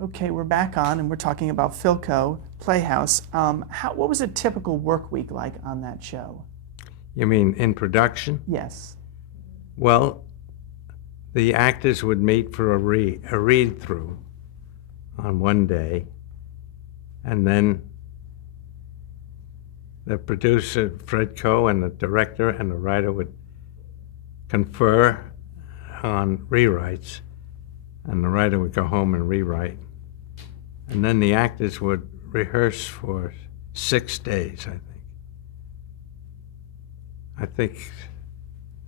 Okay, we're back on, and we're talking about Philco Playhouse. What was a typical work week like on that show? You mean in production? Yes. Well, the actors would meet for a read-through on one day, and then the producer, Fred Coe, and the director and the writer would confer on rewrites, and the writer would go home and rewrite. And then the actors would rehearse for 6 days, I think.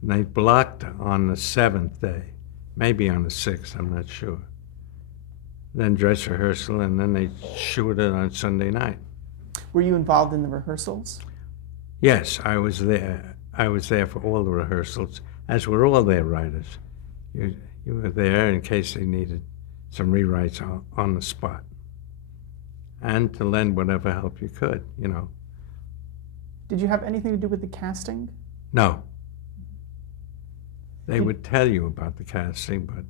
And they blocked on the 7th day, maybe on the 6th, I'm not sure. Then dress rehearsal, and then they shoot it on Sunday night. Were you involved in the rehearsals? Yes, I was there. I was there for all the rehearsals, as were all their writers. You were there in case they needed some rewrites on the spot. And to lend whatever help you could, you know. Did you have anything to do with the casting? No. They would tell you about the casting, but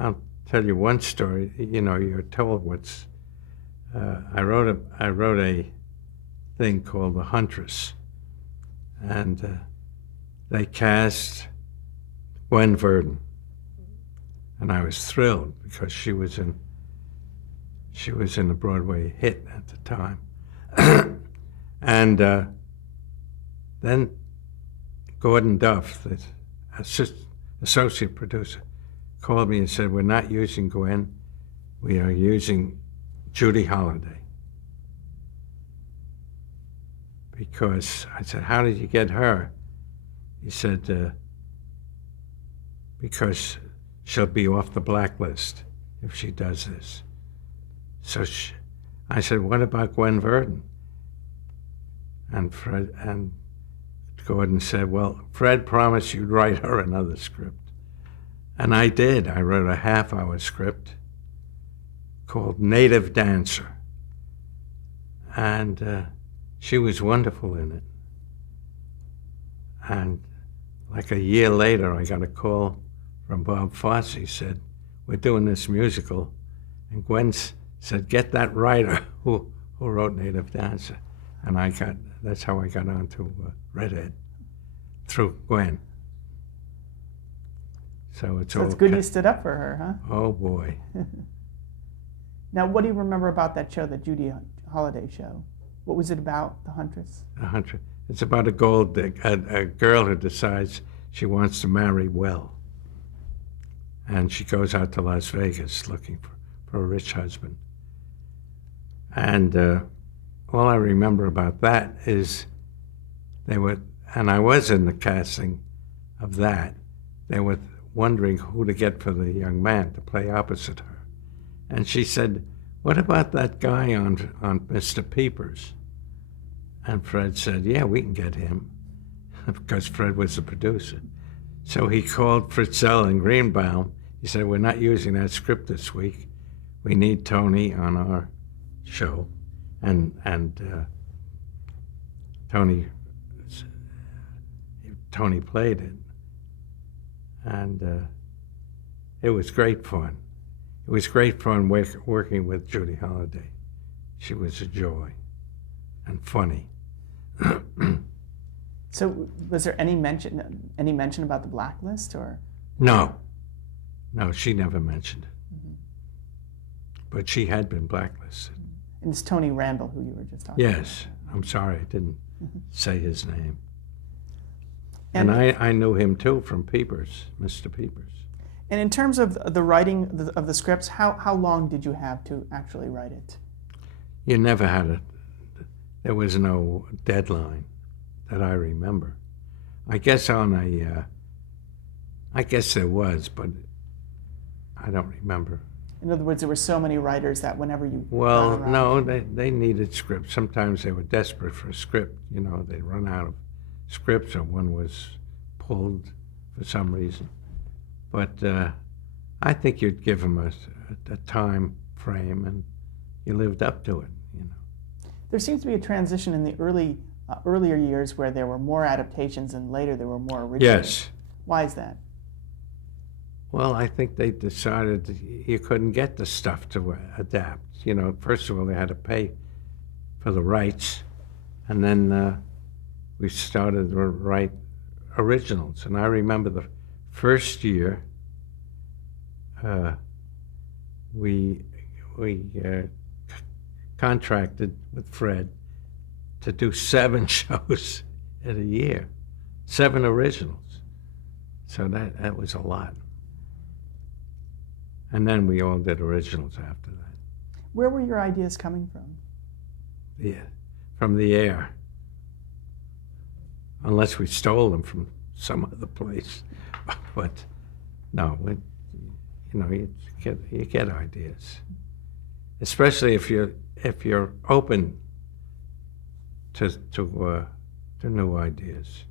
I'll tell you one story. You know, you're told what's. I wrote a thing called The Huntress, and they cast Gwen Verdon, and I was thrilled because she was in a Broadway hit at the time. And then Gordon Duff, the associate producer, called me and said, "We're not using Gwen, we are using Judy Holliday." Because I said, "How did you get her?" He said, "Because she'll be off the blacklist if she does this." So I said, "What about Gwen Verdon?" And Gordon said, "Well, Fred promised you'd write her another script." And I did. I wrote a half-hour script called Native Dancer. And she was wonderful in it. And like a year later, I got a call from Bob Fosse. He said, "We're doing this musical." And Gwen said, "Get that writer who wrote Native Dancer." And that's how I got onto Redhead, through Gwen. So it's good you stood up for her, huh? Oh boy. Now, what do you remember about that show, the Judy Holliday show? What was it about, The Huntress? The Huntress. It's about a gold digger, a girl who decides she wants to marry well. And she goes out to Las Vegas looking for a rich husband. And all I remember about that is and I was in the casting of that, they were wondering who to get for the young man to play opposite her. And she said, "What about that guy on Mr. Peepers?" And Fred said, "Yeah, we can get him," because Fred was the producer. So he called Fritzell and Greenbaum. He said, "We're not using that script this week. We need Tony on our show." And Tony played it. And it was great fun. It was great fun working with Judy Holliday. She was a joy and funny. So was there any mention about the blacklist, or? No, she never mentioned it. Mm-hmm. But she had been blacklisted. And it's Tony Randall who you were just talking about. Yes, I'm sorry I didn't say his name. And I knew him too from Peepers, Mr. Peepers. And in terms of the writing of the scripts, how long did you have to actually write it? You never had there was no deadline that I remember. I guess there was, but I don't remember. In other words, there were so many writers that whenever you Well, no, they needed scripts. Sometimes they were desperate for a script. You know, they'd run out of scripts, or one was pulled for some reason. But I think you'd give them a time frame, and you lived up to it. You know. There seems to be a transition in the earlier years where there were more adaptations, and later there were more originals. Yes. Why is that? Why is that? Well, you know, the Well, I think they decided that you couldn't get the stuff to adapt. You know, first of all, they had to pay for the rights, and then we started to write originals. And I remember the first year we contracted with Fred to do 7 shows in a year, 7 originals. So that was a lot. And then we all did originals after that. Where were your ideas coming from? Yeah, from the air. Unless we stole them from some other place. But no, you get ideas. Especially if you're open to new ideas.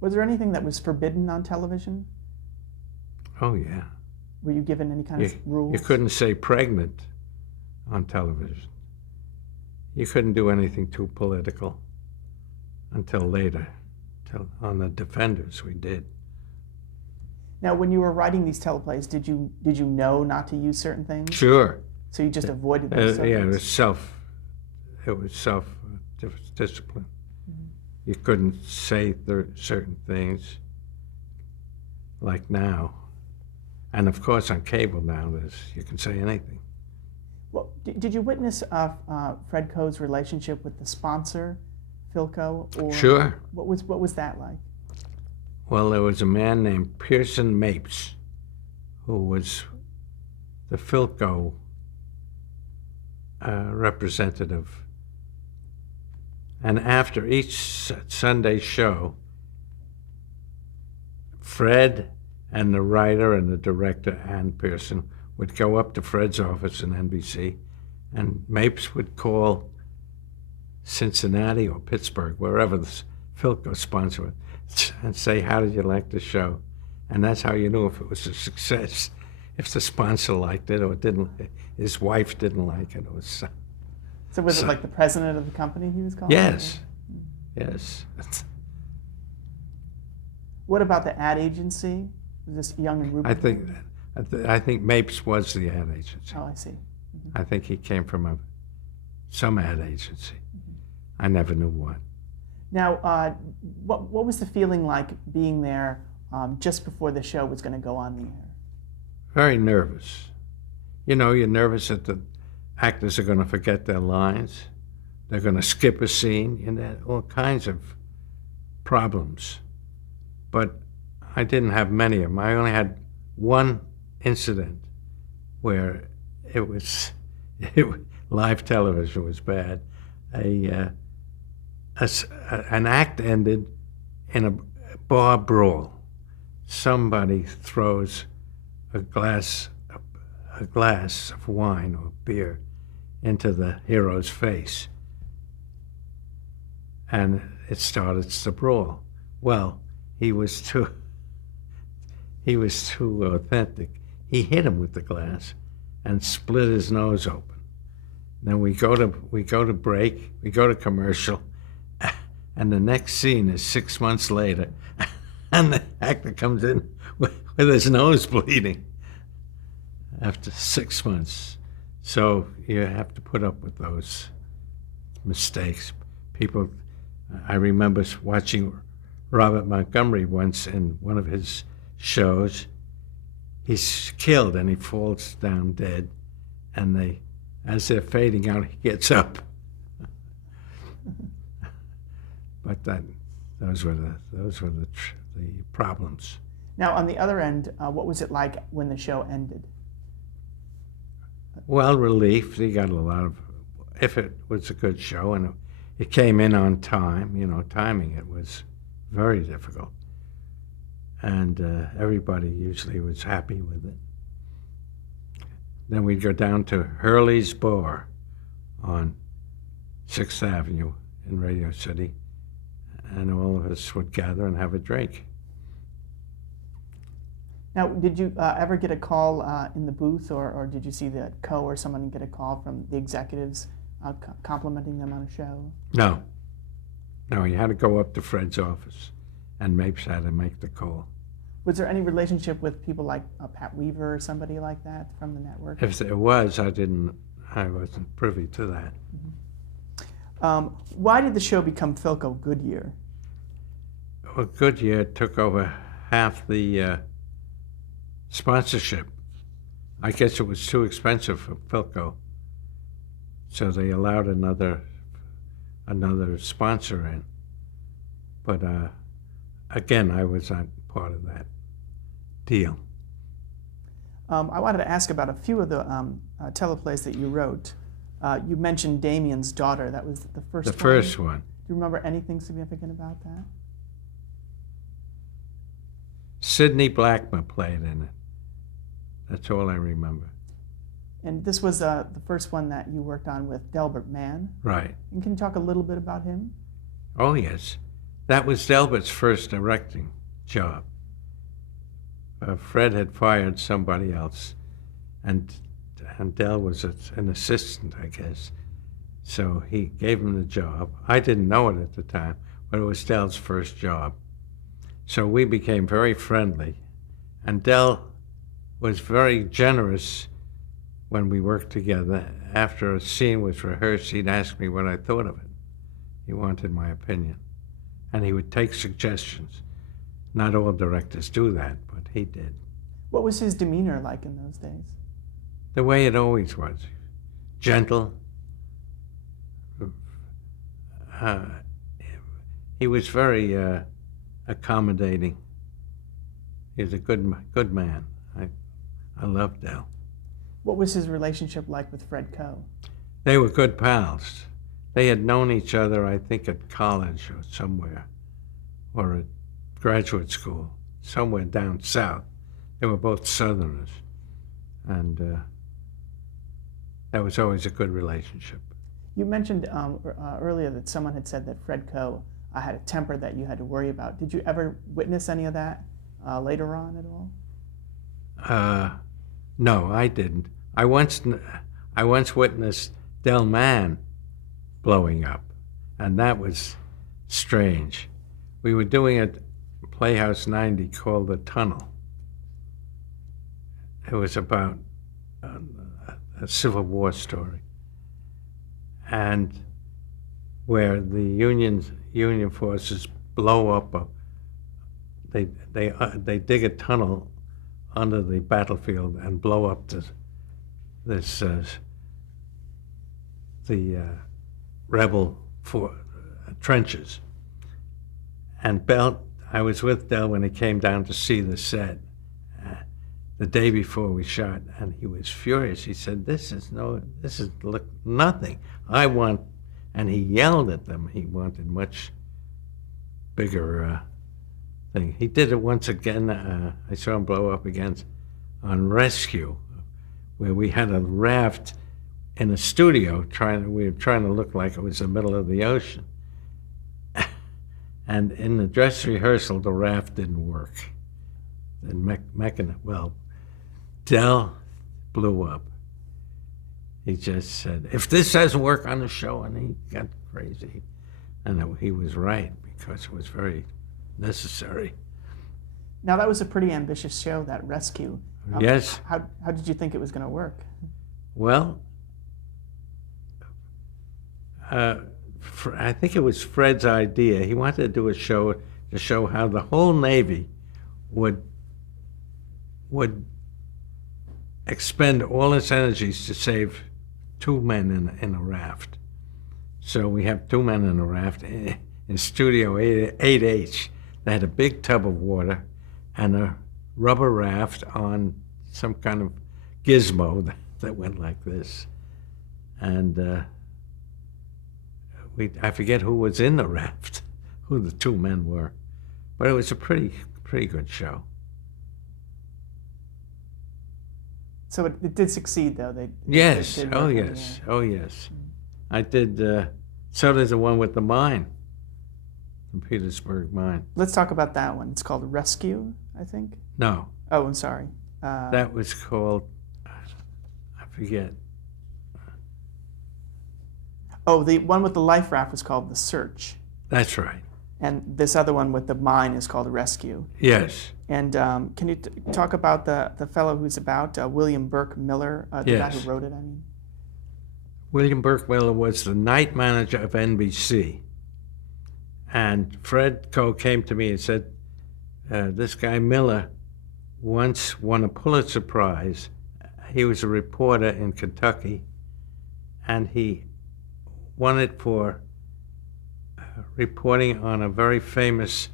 Was there anything that was forbidden on television? Oh yeah. Were you given any kind of rules? You couldn't say pregnant on television. You couldn't do anything too political until later. On the Defenders, we did. Now, when you were writing these teleplays, did you know not to use certain things? Sure. So you just avoided those subjects? Yeah, it was self discipline. Mm-hmm. You couldn't say certain things like now. And of course, on cable now, you can say anything. Well, did you witness Fred Coe's relationship with the sponsor, Philco? Or sure. What was that like? Well, there was a man named Pearson Mapes, who was the Philco representative. And after each Sunday show, Fred and the writer and the director, Ann Pearson, would go up to Fred's office in NBC, and Mapes would call Cincinnati or Pittsburgh, wherever the Philco sponsor was, and say, how did you like the show? And that's how you knew if it was a success, if the sponsor liked it or didn't, his wife didn't like it. So was it like the president of the company he was calling? Yes, yes. What about the ad agency? Was this Young and Rubin? I think Mapes was the ad agency. Oh, I see. Mm-hmm. I think he came from some ad agency. Mm-hmm. I never knew what. Now, what was the feeling like being there just before the show was going to go on the air? Very nervous. You know, you're nervous that the actors are going to forget their lines. They're going to skip a scene, and all kinds of problems. But I didn't have many of them. I only had one incident where live television was bad. An act ended in a bar brawl. Somebody throws a glass of wine or beer into the hero's face, and it starts the brawl. Well, he was too authentic. He hit him with the glass and split his nose open. Then we go to break, we go to commercial, and the next scene is 6 months later, and the actor comes in with his nose bleeding after 6 months. So you have to put up with those mistakes. I remember watching Robert Montgomery once in one of his shows. He's killed and he falls down dead, and as they're fading out, he gets up. But those were the problems. Now, on the other end, what was it like when the show ended? Well, relief. He got a lot of. If it was a good show and it came in on time, timing it was very difficult, and everybody usually was happy with it. Then we'd go down to Hurley's Bar on 6th Avenue in Radio City, and all of us would gather and have a drink. Now, did you ever get a call in the booth, or did you see the Coe or someone get a call from the executives complimenting them on a show? No, you had to go up to Fred's office, and Mapes had to make the call. Was there any relationship with people like Pat Weaver or somebody like that from the network? If there was, I wasn't privy to that. Why did the show become Philco Goodyear? Well, Goodyear took over half the sponsorship. I guess it was too expensive for Philco, so they allowed another sponsor in. But again, I was not part of that deal. I wanted to ask about a few of the teleplays that you wrote. You mentioned Damien's Daughter. That was the first one. The first one. Do you remember anything significant about that? Sidney Blackmer played in it. That's all I remember. And this was the first one that you worked on with Delbert Mann. Right. And can you talk a little bit about him? Oh, yes. That was Delbert's first directing job. Fred had fired somebody else, and Del was an assistant, I guess. So he gave him the job. I didn't know it at the time, but it was Del's first job. So we became very friendly, and Del was very generous when we worked together. After a scene was rehearsed, he'd ask me what I thought of it. He wanted my opinion, and he would take suggestions. Not all directors do that, but he did. What was his demeanor like in those days? The way it always was. Gentle. He was very accommodating. He was a good man. I loved Del. What was his relationship like with Fred Coe? They were good pals. They had known each other, I think, at college or somewhere, or at graduate school, somewhere down south. They were both Southerners, and that was always a good relationship. You mentioned earlier that someone had said that Fred Coe had a temper that you had to worry about. Did you ever witness any of that later on at all? No, I didn't. I once witnessed Del Mann blowing up, and that was strange. We were doing a Playhouse 90 called The Tunnel. It was about a Civil War story, and where the Union forces blow up they dig a tunnel under the battlefield and blow up the rebel trenches. And I was with Del when he came down to see the set the day before we shot, and he was furious. He said, "This is nothing. And he yelled at them. He wanted much bigger thing. He did it once again. I saw him blow up again on Rescue, where we had a raft in a studio. We were trying to look like it was the middle of the ocean. And in the dress rehearsal, the raft didn't work. And Del blew up. He just said, "If this doesn't work on the show," and he got crazy. And he was right, because it was very necessary. Now, that was a pretty ambitious show, that Rescue. Yes. How did you think it was going to work? Well, I think it was Fred's idea. He wanted to do a show to show how the whole Navy would expend all its energies to save two men in a raft. So we have two men in a raft in Studio 8H. They had a big tub of water and a rubber raft on some kind of gizmo that went like this. And I forget who was in the raft, who the two men were. But it was a pretty good show. So it did succeed, though. Yes. They did Oh, work on the yes. air. Oh, yes. I did. So did the one with the mine, the Petersburg mine. Let's talk about that one. It's called Rescue, I think. No, Oh, I'm sorry. that was called, I forget. Oh, the one with the life raft was called The Search. That's right. And this other one with the mine is called Rescue. Yes. And can you talk about the fellow who's about, William Burke Miller, the guy Yes. who wrote it, I mean? William Burke Miller was the night manager of NBC. And Fred Coe came to me and said, this guy Miller once won a Pulitzer Prize. He was a reporter in Kentucky, and he won it for reporting on a very famous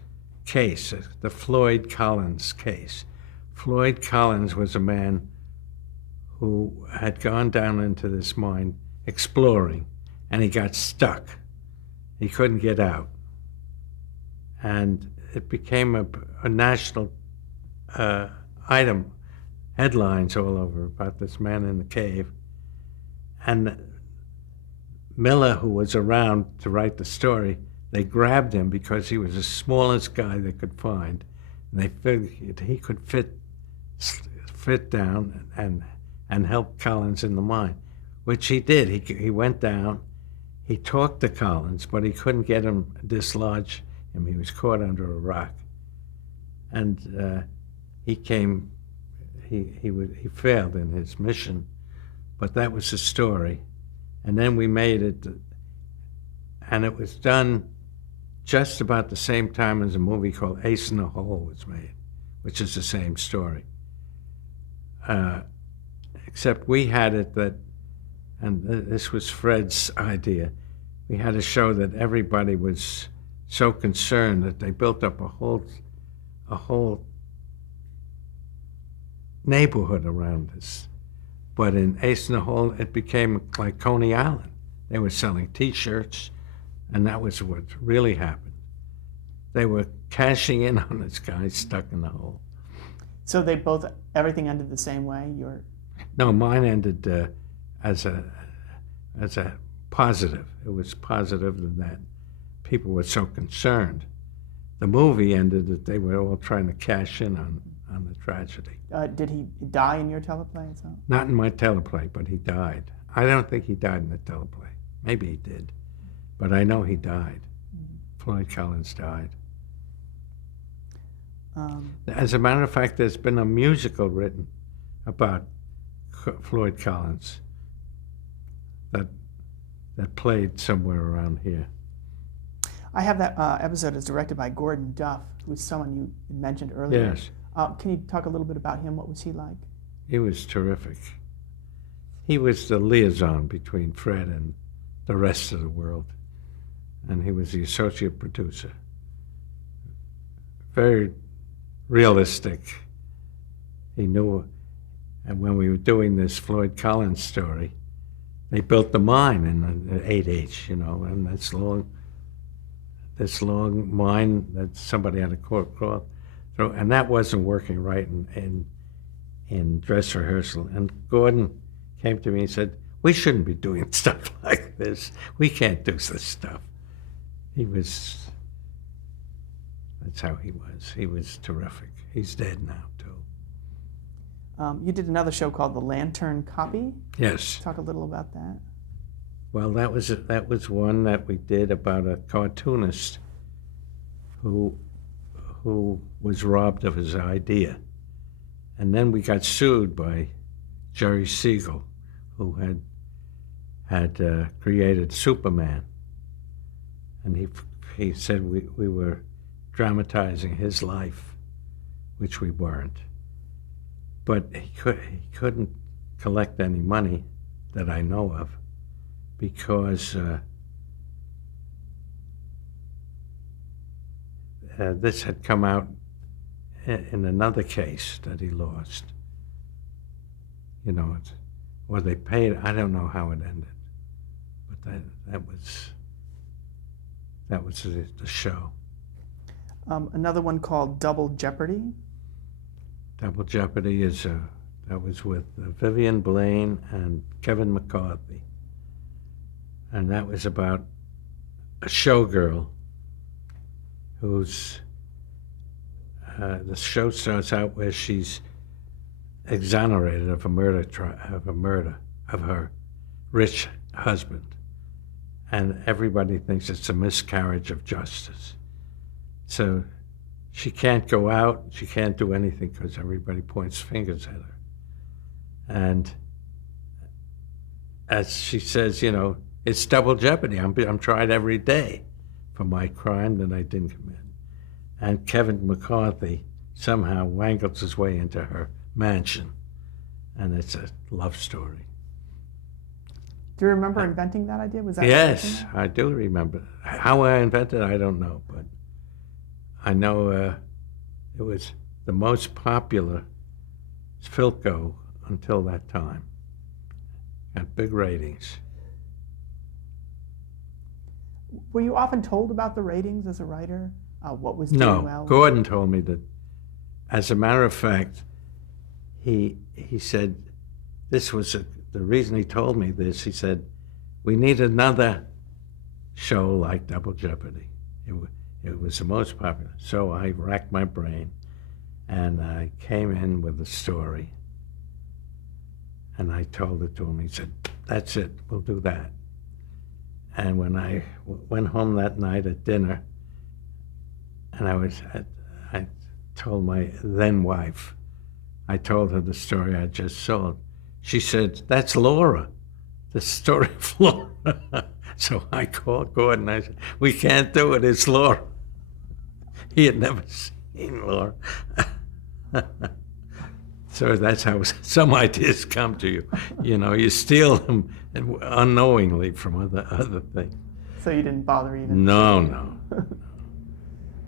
case, the Floyd Collins case. Floyd Collins was a man who had gone down into this mine exploring, and he got stuck. He couldn't get out. And it became a national item, headlines all over about this man in the cave. And Miller, who was around to write the story, they grabbed him because he was the smallest guy they could find. And they figured he could fit down and help Collins in the mine, which he did. He went down, he talked to Collins, but he couldn't get him, dislodge him. He was caught under a rock. And he failed in his mission, but that was the story. And then we made it, and it was done just about the same time as a movie called Ace in the Hole was made, which is the same story. Except we had it that, and this was Fred's idea, we had a show that everybody was so concerned that they built up a whole neighborhood around us. But in Ace in the Hole, it became like Coney Island. They were selling T-shirts, and that was what really happened. They were cashing in on this guy stuck in the hole. So they both, everything ended the same way? No, mine ended as a positive. It was positive in that people were so concerned. The movie ended that they were all trying to cash in on the tragedy. Did he die in your teleplay itself? Not in my teleplay, but he died. I don't think he died in the teleplay. Maybe he did, but I know he died. Floyd Collins died. As a matter of fact, there's been a musical written about Floyd Collins that played somewhere around here. I have that episode is directed by Gordon Duff, who's someone you mentioned earlier. Yes. Can you talk a little bit about him? What was he like? He was terrific. He was the liaison between Fred and the rest of the world, and he was the associate producer. Very realistic. He knew, and when we were doing this Floyd Collins story, they built the mine in the 8H, and this long mine that somebody had to crawl through, and that wasn't working right in dress rehearsal. And Gordon came to me and said, "We shouldn't be doing stuff like this. We can't do this stuff." That's how he was. He was terrific. He's dead now, too. You did another show called The Lantern Copy. Yes. Talk a little about that. Well, that was one that we did about a cartoonist who was robbed of his idea. And then we got sued by Jerry Siegel, who had created Superman. And he said we were dramatizing his life, which we weren't. But he couldn't collect any money that I know of, because this had come out in another case that he lost. Or they paid. I don't know how it ended, but that was the show. Another one called Double Jeopardy. Double Jeopardy that was with Vivian Blaine and Kevin McCarthy. And that was about a showgirl who's, the show starts out where she's exonerated of a murder of her rich husband. And everybody thinks it's a miscarriage of justice. So she can't go out, she can't do anything because everybody points fingers at her. And as she says, you know, it's double jeopardy. I'm tried every day for my crime that I didn't commit. And Kevin McCarthy somehow wangles his way into her mansion, and it's a love story. Do you remember inventing that idea? Was that Yes, I do remember. How I invented it, I don't know, but I know it was the most popular Philco until that time. Got big ratings. Were you often told about the ratings as a writer? What was doing No, well? Gordon told me that. As a matter of fact, he said this was the reason he told me this. He said, we need another show like Double Jeopardy. It was the most popular. So I racked my brain, and I came in with a story, and I told it to him. He said, that's it, we'll do that. And when I went home that night at dinner, and I told my then wife, I told her the story I just told. She said, that's Laura, the story of Laura. So I called Gordon. I said, we can't do it, it's Laura. He had never seen Laura. So that's how some ideas come to you. You know, you steal them unknowingly from other things. So you didn't bother even? No.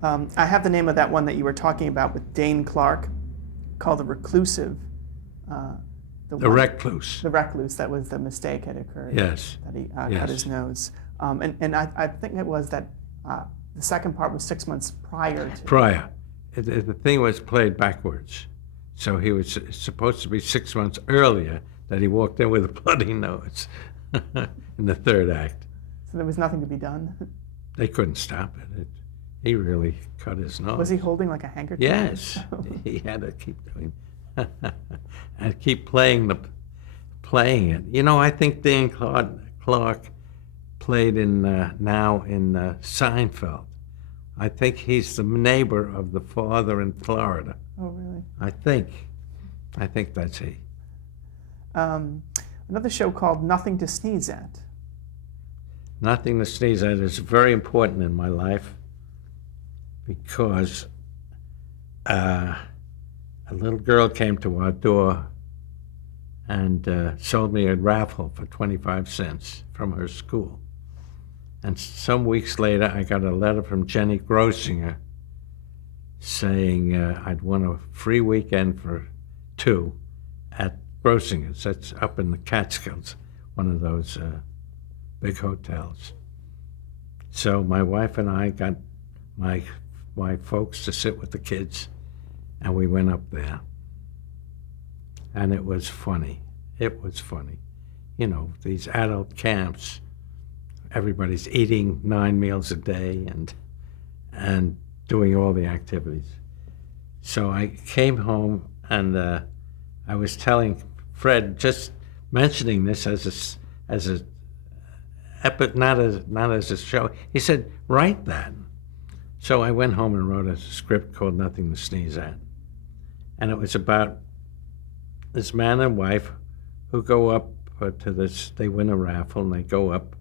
I have the name of that one that you were talking about with Dane Clark, called The Reclusive. The Recluse. The Recluse, that was the mistake had occurred. Yes. That he Yes. cut his nose. And I think it was that the second part was 6 months prior to. Prior. The thing was played backwards. So he was supposed to be 6 months earlier that he walked in with a bloody nose in the third act. So there was nothing to be done? They couldn't stop it. He really cut his nose. Was he holding like a handkerchief? Yes. He had to keep doing and keep playing it. You know, I think Dan Clark played now in Seinfeld. I think he's the neighbor of the father in Florida. Oh, really? I think that's he. Another show called Nothing to Sneeze At. Nothing to Sneeze At is very important in my life because a little girl came to our door and sold me a raffle for 25 cents from her school. And some weeks later, I got a letter from Jenny Grossinger saying I'd won a free weekend for two at Grossinger's. That's up in the Catskills, one of those big hotels. So my wife and I got my folks to sit with the kids, and we went up there. And it was funny. It was funny. You know, these adult camps, everybody's eating 9 meals a day and doing all the activities. So I came home and I was telling Fred, just mentioning this not as a show. He said, write that. So I went home and wrote a script called Nothing to Sneeze At. And it was about this man and wife who go up to this, they win a raffle and they go up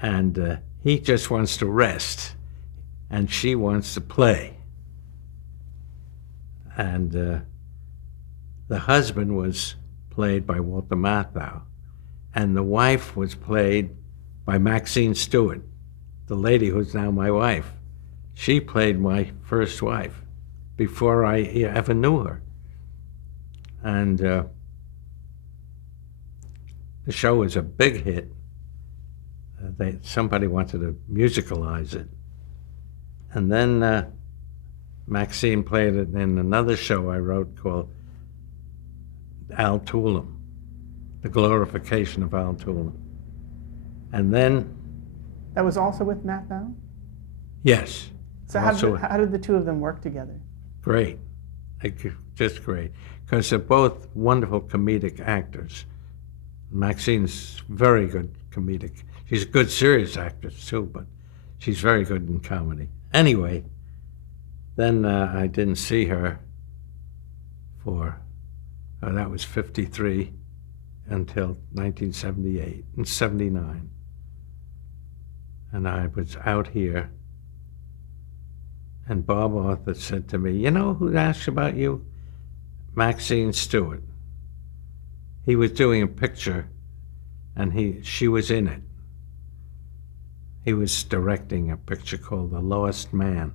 and he just wants to rest and she wants to play. And the husband was played by Walter Matthau, and the wife was played by Maxine Stewart, the lady who's now my wife. She played my first wife before I ever knew her. And the show was a big hit. Somebody wanted to musicalize it. And then Maxine played it in another show I wrote called Al Tulum, The Glorification of Al Tulum. And then... That was also with Matt Thau? Yes. So how did the two of them work together? Great. Just great. Because they're both wonderful comedic actors. Maxine's very good comedic. She's a good serious actress too, but she's very good in comedy. Anyway, then I didn't see her for, that was 53 until 1978 and 79. And I was out here, and Bob Arthur said to me, you know who asked about you? Maxine Stewart. He was doing a picture, and she was in it. He was directing a picture called The Lost Man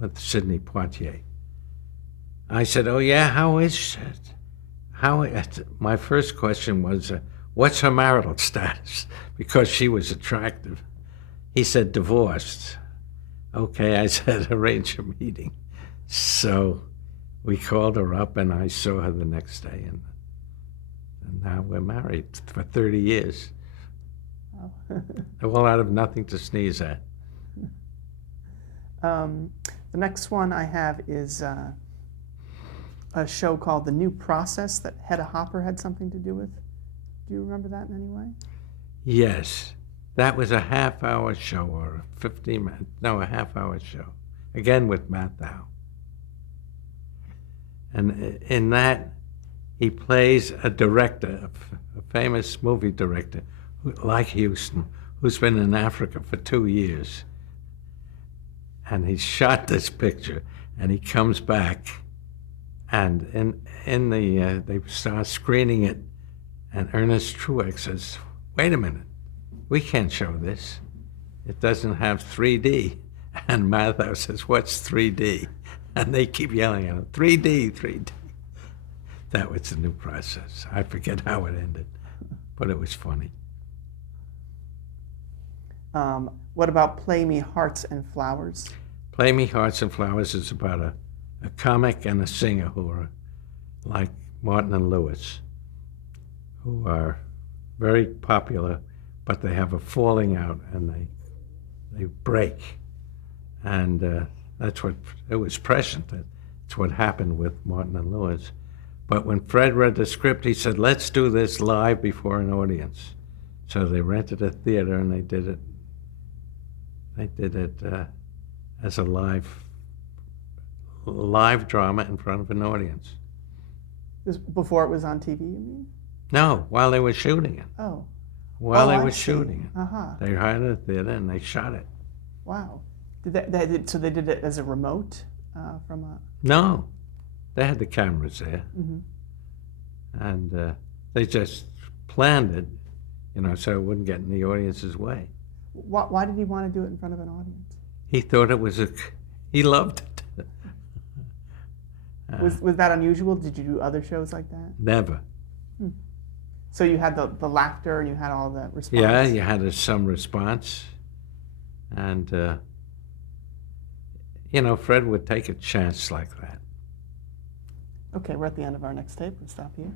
with Sidney Poitier. I said, oh yeah, how is it? My first question was, what's her marital status? Because she was attractive. He said, divorced. Okay, I said, arrange a meeting. So we called her up, and I saw her the next day, and now we're married for 30 years. Wow. All out of nothing to sneeze at. The next one I have is a show called The New Process that Hedda Hopper had something to do with. Do you remember that in any way? Yes, that was a half-hour show, or a half-hour show, again with Matt Thau. And in that, he plays a director, a famous movie director, like Huston, who's been in Africa for 2 years. And he shot this picture, and he comes back, and they start screening it, and Ernest Truex says, wait a minute, we can't show this. It doesn't have 3D. And Matthau says, what's 3D? And they keep yelling at him, 3D, 3D. That was The New Process. I forget how it ended, but it was funny. What about Play Me Hearts and Flowers? Play Me Hearts and Flowers is about a comic and a singer who are like Martin and Lewis, who are very popular, but they have a falling out and they break. And that's what, it was prescient. That's what happened with Martin and Lewis. But when Fred read the script, he said, let's do this live before an audience. So they rented a theater and they did it. As a live drama in front of an audience. This before it was on TV, you mean? No, while they were shooting it. Oh. While they I were see. shooting it. Uh-huh. They hired a theater and they shot it. Wow. So they did it as a remote from a... No, they had the cameras there. Mm-hmm. And they just planned it, so it wouldn't get in the audience's way. Why did he want to do it in front of an audience? He thought it was he loved it. Was that unusual? Did you do other shows like that? Never. So you had the laughter and you had all the response? Yeah, you had some response. And, Fred would take a chance like that. Okay, we're at the end of our next tape. We'll stop here.